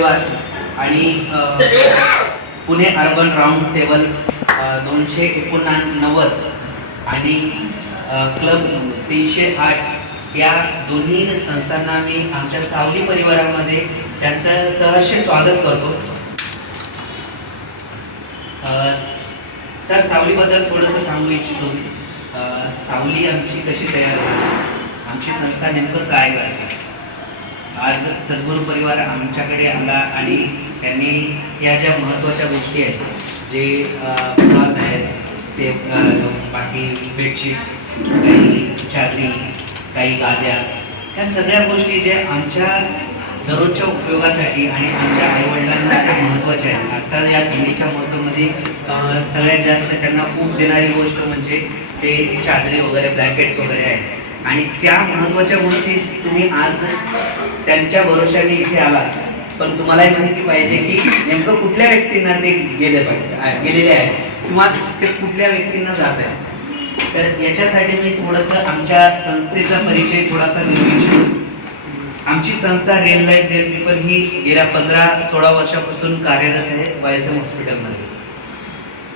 परिवार आणि Pune urban round table 289 आणि क्लब 308 या दोन्ही संस्थांना मी आमच्या सावली परिवारामध्ये त्यांचं सहर्ष स्वागत करतो. सर, सावलीबद्दल थोडंसं सांगू इच्छितो. सावली आमची कशी तयार झाली, आमची संस्था नेमकं काय करते. आज सद्गुरू परिवार आमच्याकडे आला आणि त्यांनी या ज्या महत्त्वाच्या गोष्टी आहेत, जे क्लॉथ आहेत, ते बाकी बेडशीट्स, काही चादरी, काही गाद्या, ह्या सगळ्या गोष्टी जे आमच्या दररोजच्या उपयोगासाठी आणि आमच्या आईवडिलांना महत्त्वाच्या आहेत. आता या थंडीच्या मोसममध्ये सगळ्यात जास्त त्यांना ऊब देणारी गोष्ट म्हणजे ते चादरी वगैरे, ब्लँकेट्स वगैरे आहेत. आणि त्या महत्त्वाच्या गोष्टी तुम्ही आज त्यांच्या भरोशाने इथे आलात, पण तुम्हालाही माहिती पाहिजे की नेमकं कुठल्या व्यक्तींना ते गेलेले आहेत किंवा ते कुठल्या व्यक्तींना जात आहे. तर याच्यासाठी मी थोडंसं आमच्या संस्थेचा परिचय थोडासा देऊ इच्छितो. आमची संस्था रिअल लाईफ रिअल पीपल ही गेल्या 15-16 वर्षापासून कार्यरत आहे YSM हॉस्पिटलमध्ये.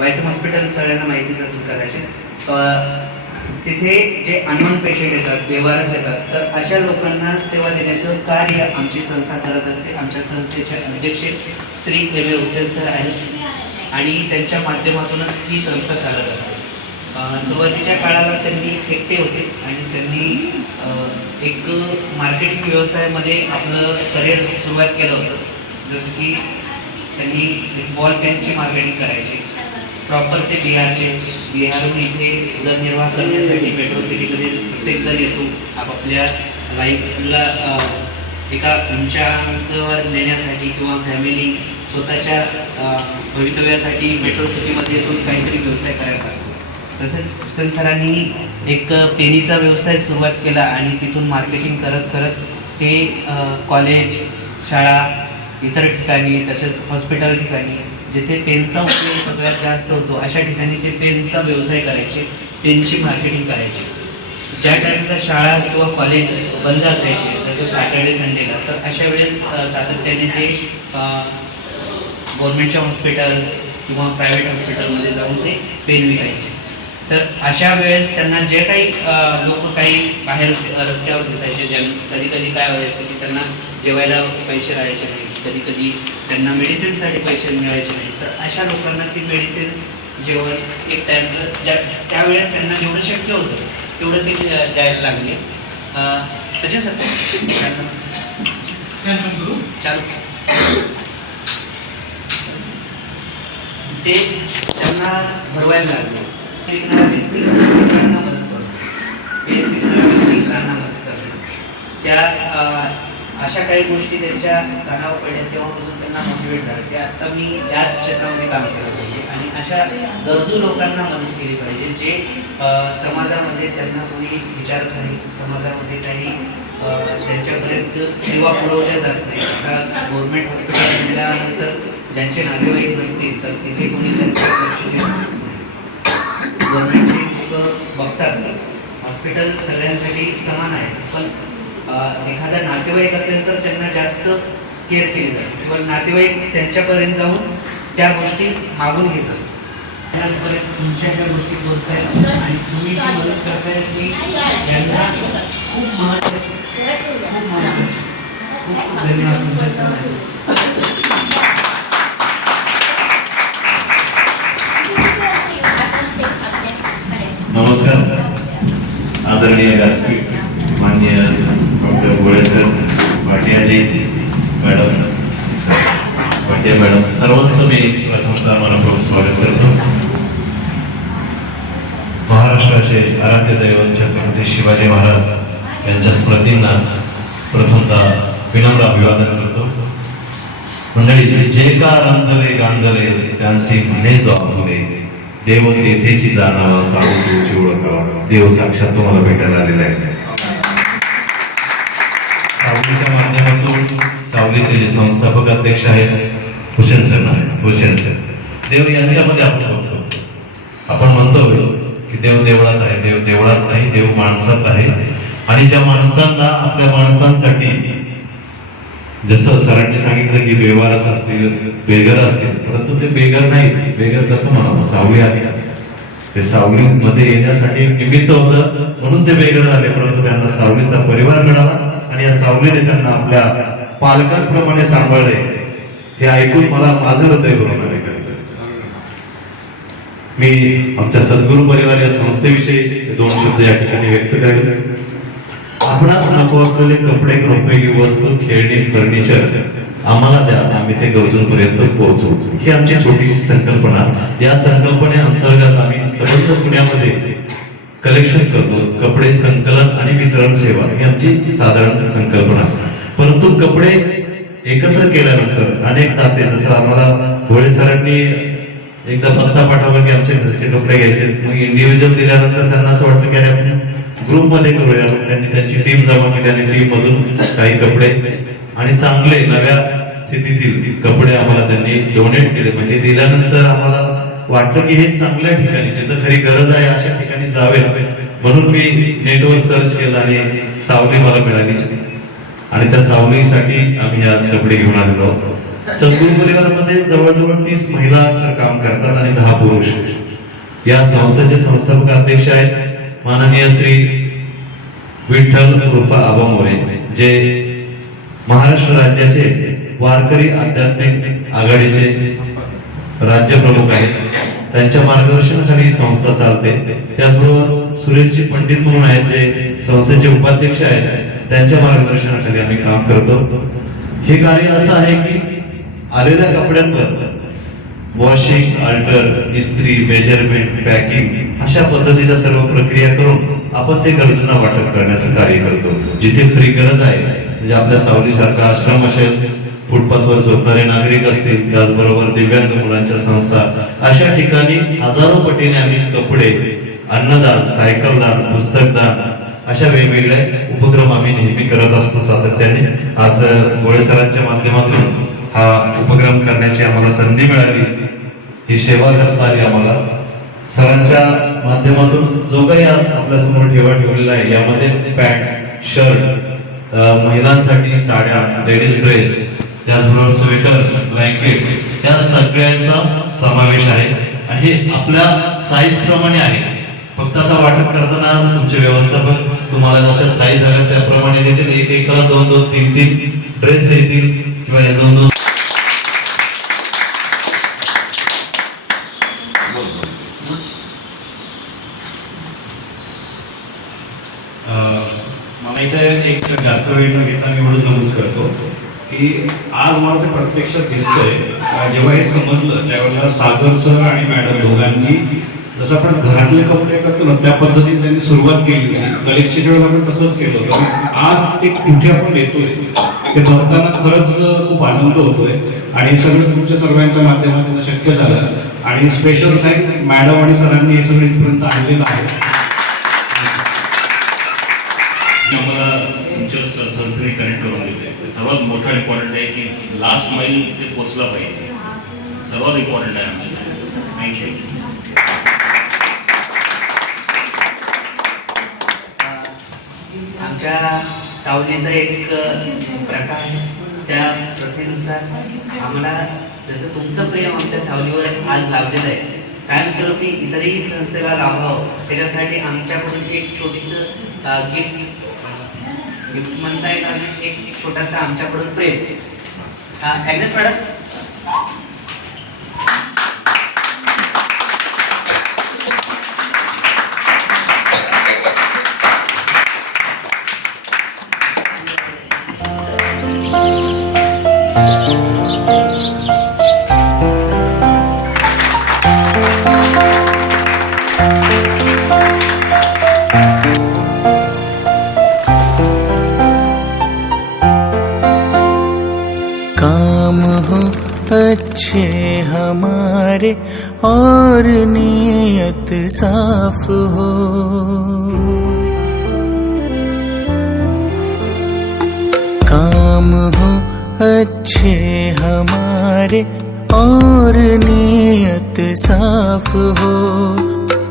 YSM हॉस्पिटल सगळ्यांना माहितीच असेल कदाचित. तिथे जे अननोन पेशंट येतात, बेवारस येतात, तर अशा लोकांना सेवा देण्याचं कार्य आमची संस्था करत असते. आमच्या संस्थेचे अध्यक्ष Shri M A Hussain sir आहेत आणि त्यांच्या माध्यमातूनच ही संस्था चालत असते. सुरुवातीच्या काळाला त्यांनी एकटे होते आणि त्यांनी एक मार्केटिंग व्यवसायामध्ये आपलं करिअर सुरुवात केलं होतं. जसं की त्यांनी एक बॉल पेनची मार्केटिंग करायची. प्रॉपर ते बिहारहून इथे उदरनिर्वाह करण्यासाठी मेट्रो सिटीमध्ये प्रत्येकजण येतो. आपापल्या लाईफला एका उंचावर नेण्यासाठी किंवा फॅमिली स्वतःच्या भवितव्यासाठी मेट्रो सिटीमध्ये येऊन काहीतरी व्यवसाय करायला लागतो. तसेच हुसेन सरांनी एक पेनीचा व्यवसाय सुरुवात केला आणि तिथून मार्केटिंग करत करत ते कॉलेज, शाळा, इतर ठिकाणी, तसेच हॉस्पिटल ठिकाणी जिथे पेनचा उपयोग सगळ्यात जास्त होतो अशा ठिकाणी ते पेनचा व्यवसाय करायचे, पेनची मार्केटिंग करायचे. ज्या टाईमला शाळा किंवा कॉलेज बंद असायचे, जसं सॅटर्डे संडेला, तर अशा वेळेस सातत्याने ते गव्हर्नमेंटच्या हॉस्पिटल्स किंवा प्रायव्हेट हॉस्पिटलमध्ये जाऊन ते पेन विकायचे. तर अशा वेळेस त्यांना जे काही लोक काही बाहेर रस्त्यावर दिसायचे, कधी कधी काय व्हायचं की त्यांना जेवायला पैसे राहायचे नाही, कधी कधी त्यांना मेडिसिन्ससाठी पैसे मिळायचे नाही. तर अशा लोकांना ती मेडिसिन्स, जेवण एक टाईमचं त्यावेळेस त्यांना जेवढं शक्य होतं तेवढं ते द्यायला लागले. सचिन सर चालू ते त्यांना भरवायला लागले. ते इकडे व्यक्ती इतरांना मदत करतो, एक इतरांना मदत करतो. त्या अशा काही गोष्टी त्यांच्या कानावर पडल्या तेव्हापासून त्यांना मोटिवेट झालं की आता मी याच क्षेत्रामध्ये काम केलं पाहिजे आणि अशा गरजू लोकांना मदत केली पाहिजे, जे समाजामध्ये त्यांना कोणी विचारत नाही, समाजामध्ये काही त्यांच्यापर्यंत सेवा पुरवल्या जात नाही. आता गव्हर्नमेंट हॉस्पिटल गेल्यानंतर ज्यांचे नातेवाईक नसतील तर तिथे कोणी त्यांच्या लक्ष देत नाही. गव्हर्नमेंटचे लोक बघतात हॉस्पिटल सगळ्यांसाठी समान आहे, पण एखादा नातेवाईक असेल तर त्यांना जास्त केअर केली जाते, पण नातेवाईक त्यांच्यापर्यंत जाऊन त्या गोष्टी मागून घेत असतो. त्यापर्यंत तुमच्या ज्या गोष्टी पोहोचत आहेत आणि तुम्ही जी मदत करताय ती त्यांना खूप महत्त्वाची, खूप महत्त्वाची. खूप खूप धन्यवाद तुमच्या समाजाचे. नमस्कार. आदरणीय व्यासपीठ, माननीय डॉक्टर गोळे sir, Bhatiaji madam, Bhatia madam, सर्वांचं मी प्रथमतः मनपूर्वक स्वागत करतो. महाराष्ट्राचे आराध्य दैवत छत्रपती शिवाजी महाराज यांच्या स्मृतींना प्रथमतः विनम्र अभिवादन करतो. मंडळी, जे का रंजले गांजले त्यांसी म्हणे जो आपुले, देव तेथेची जाणावा सांगू तुझी ओळखावा. देव साक्षात तुम्हाला भेटायला आलेला आहे. सावलीच्या माध्यमातून सावलीचे जे संस्थापक अध्यक्ष आहेत हुसेन सर, देव यांच्यामध्ये आपण बघतो. आपण म्हणतो की देव देवळात आहे. देव देवळात नाही, देव माणसात आहे. आणि ज्या माणसांना आपल्या माणसांसाठी जसं सरांनी सांगितलं की बेवारस असतील, बेघर असतील, परंतु ते बेघर नाही. बेघर कसं म्हणावं, सावली आहे. ते सावलीमध्ये येण्यासाठी एक निमित्त होतं म्हणून ते बेघर झाले, परंतु त्यांना सावलीचा परिवार मिळाला आणि या सावलीने त्यांना आपल्या पालकांप्रमाणे सांभाळले. हे ऐकून मला माझं हृदय भरून आले. मी आमच्या सद्गुरू परिवार या संस्थेविषयी 2 शब्द या ठिकाणी व्यक्त करेल. आपणास नको असलेले कपडे, कृपे, वस्तू, खेळणी, फर्निचर आम्हाला द्या, आम्ही ते गरजूंपर्यंत पोहोचवू. ही आमची छोटीशी संकल्पना. या संकल्पनेअंतर्गत आम्ही सर्व पुण्यामध्ये कलेक्शन करतो. कपडे संकलन आणि वितरण सेवा ही आमची साधारण संकल्पना. परंतु कपडे एकत्र केल्यानंतर अनेक दाते, जसं आम्हाला भोळे सरांनी एकदा पत्ता पाठवला की आमचे घरचे कपडे घ्यायचे, मग इंडिव्हिज्युअल दिल्यानंतर त्यांना असं वाटलं की अरे आपण ग्रुपमध्ये करूया. त्यांनी त्यांची टीम जमा केली आणि टीम मधून काही कपडे आणि चांगले नव्या स्थितीतील कपडे आम्हाला त्यांनी डोनेट केले. म्हणजे दिल्यानंतर आम्हाला वाटलं की हे चांगल्या ठिकाणी, जिथं खरी गरज आहे अशा ठिकाणी जावे. म्हणून मी नेटवर सर्च केलं आणि सावली मला मिळाली आणि त्या सावलीसाठी आम्ही आज कपडे घेऊन आलेलो. सद्गुरू परिवारामध्ये जवळजवळ 30 महिला काम करतात आणि 10 पुरुष. या संस्थेचे संस्थापक अध्यक्ष आहेत माननीय श्री विठ्ठल कृपा आबा मोरे, जे महाराष्ट्र राज्याचे वारकरी आध्यात्मिक आघाडीचे राज्य प्रमुख आहेत. त्यांच्या मार्गदर्शनाखाली ही संस्था चालते. त्याचबरोबर सुरेशजी पंडित म्हणून आहेत, जे संस्थेचे उपाध्यक्ष आहेत. त्यांच्या मार्गदर्शनाखाली आम्ही काम करतो. हे कार्य असं आहे की आलेल्या कपड्यांवर वॉशिंग, अल्टर, इस्त्री, मेजरमेंट, पॅकिंग अशा पद्धतीच्या सर्व प्रक्रिया करून आपण ते गरजूंना वाटप करण्याचं कार्य करतो. जिथे खरी गरज आहे, म्हणजे आपल्या सावलीसारखा आश्रम असेल, फुटपाथवर झोपणारे नागरिक असतील, त्याचबरोबर दिव्यांग मुलांच्या संस्था, अशा ठिकाणी हजारो पटीने आम्ही कपडे, अन्नदान, सायकलदान, पुस्तकदान अशा वेगवेगळे उपक्रम आम्ही नेहमी करत असतो सातत्याने. आज भोळे सरांच्या माध्यमातून हा उपक्रम करण्याची आम्हाला संधी मिळाली. ही सेवा करता आली आम्हाला. सरांच्या माध्यमातून जो काही आज आपल्या समोर ठेवलेला आहे, यामध्ये पॅन्ट, शर्ट, महिलांसाठी साड्या, लेडीज ड्रेस, त्याचबरोबर स्वेटर, ब्लँकेट या सगळ्यांचा समावेश आहे. आणि हे आपल्या साईज प्रमाणे आहे. फक्त आता वाटप करताना तुमचे व्यवस्थापक तुम्हाला जशा साईज हव्या त्याप्रमाणे देतील. एक एकाला 2-2, 3-3 ड्रेस येतील किंवा या 2-2 म्हणायचं एक जास्त वेळ न घेता मी एवढं नमूद करतो की आज मला ते प्रत्यक्षात दिसतंय. जेव्हा हे समजलं त्यावेळेला सागर सर आणि मॅडम दोघांनी जसं आपण घरातले कपडे करतो ना त्या पद्धतीने त्यांनी सुरुवात केली होती. कलेक्शन वेळेला आपण तसंच केलं होतं. आज ते कुठे आपण देतोय ते बघताना खरंच खूप आनंद होतोय आणि सगळं तुमच्या सर्वांच्या माध्यमातून शक्य झालं. आणि स्पेशल थँक मॅडम आणि सरांनी हे सगळं इथपर्यंत आणलेलं आहे. आम्हाला तुमच्या संस्थेने कनेक्ट करून दिले. सर्वात मोठं इम्पॉर्टंट आहे की लास्ट माईल ते पोचला पाहिजे. सर्वात इम्पॉर्टंट आहे आमच्यासाठी. थँक्यू. आमच्या सावलीचा एक प्रकार आहे. त्या प्रथेनुसार आम्हाला जसं तुमचं प्रेम आमच्या सावलीवर आज लावलेलं आहे, कायमस्वरूपी इतरही संस्थेला लाभावं त्याच्यासाठी आमच्याकडून एक छोटीसं गिफ्ट म्हणता येईल. एक छोटासा आमच्याकडून प्रेम. ॲग्नेस मॅडम, अच्छे हमारे और नीयत साफ हो, काम हो अच्छे हमारे और नीयत साफ हो,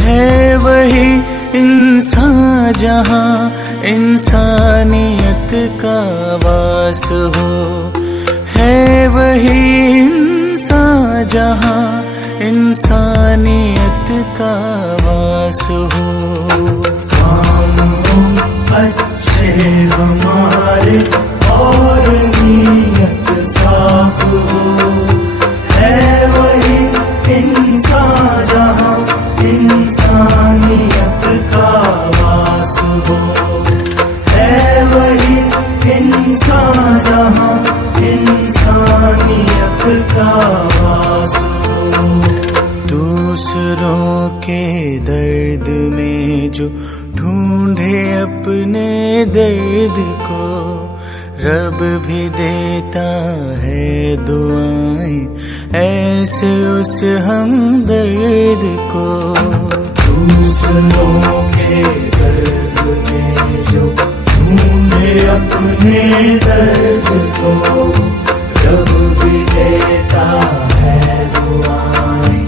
है वही इंसान जहाँ इंसानियत का वास हो। है वही इंसान जहाँ इंसानियत का वास हो। काम हो अच्छे हमारे और नीयत साफ हो। है वही इंसान जहाँ इंसानियत का वास हो। है वही इंसान जहाँ इंसानियत का वास हो। दूसरों के दर्द में जो ढूंढे अपने दर्द को, रब भी देता है दुआएं ऐसे उस हमदर्द को। दूसरों के दर्द में जो ढूंढे अपने दर्द को, रब भी देता है दुआएं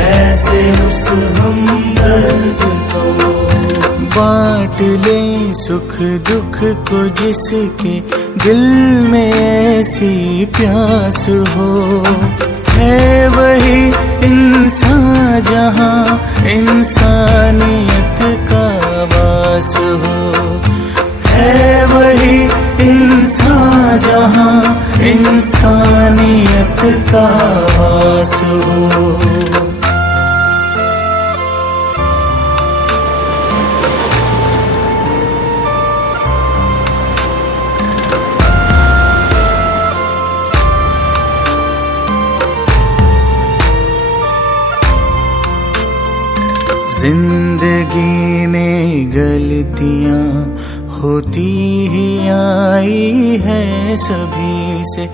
ऐसे उस हमदर्द को। बांट ले सुख दुख को जिसके दिल में ऐसी प्यास हो। है वही इंसान जहाँ इंसानियत का वास हो। है वही इंसान जहाँ इंसानियत का वास हो। जिंदगी में गलतियाँ होती ही आई है सभी से।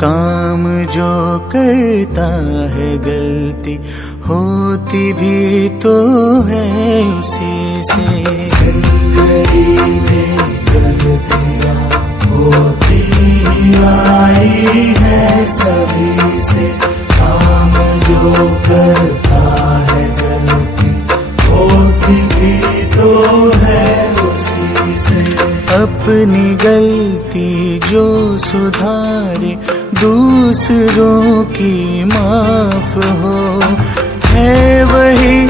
काम जो करता है गलती होती भी तो है उसी से। जिंदगी में गलतियाँ होती ही आई है सभी से। काम जो करता है गलती होती भी तो है उसी से। अपनी गलती जो सुधारे दूसरों की माफ हो। है वही